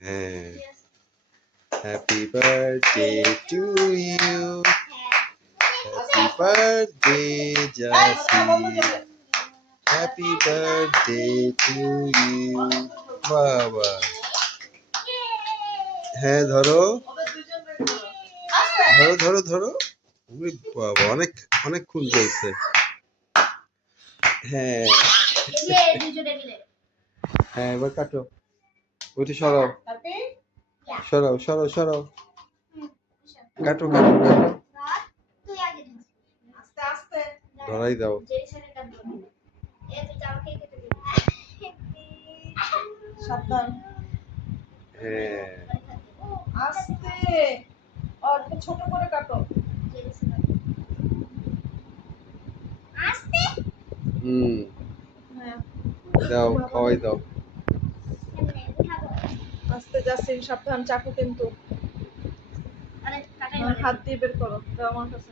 হ্যাঁ, happy birthday to you, happy birthday Jassi, happy birthday to you. বাবা, হ্যাঁ ধরো ধরো ধরো ধরো। ওরে বাবা, অনেক অনেকক্ষণ চলছে। হ্যাঁ হ্যাঁ, এবার কাটো। ওইটা সরাও সরাও সরাও সরাও, কাটো কাটো কাটো, ধরাই দাও। সাবধান, হ্যাঁ আস্তে, অল্প ছোট করে কাটো। হুম, হ্যাঁ, দাও খাওয়াই দাও। আস্তে জাসিন, সাবধান, চাকু কিন্তু হাত দিয়ে বের করো, দাও আমার কাছে।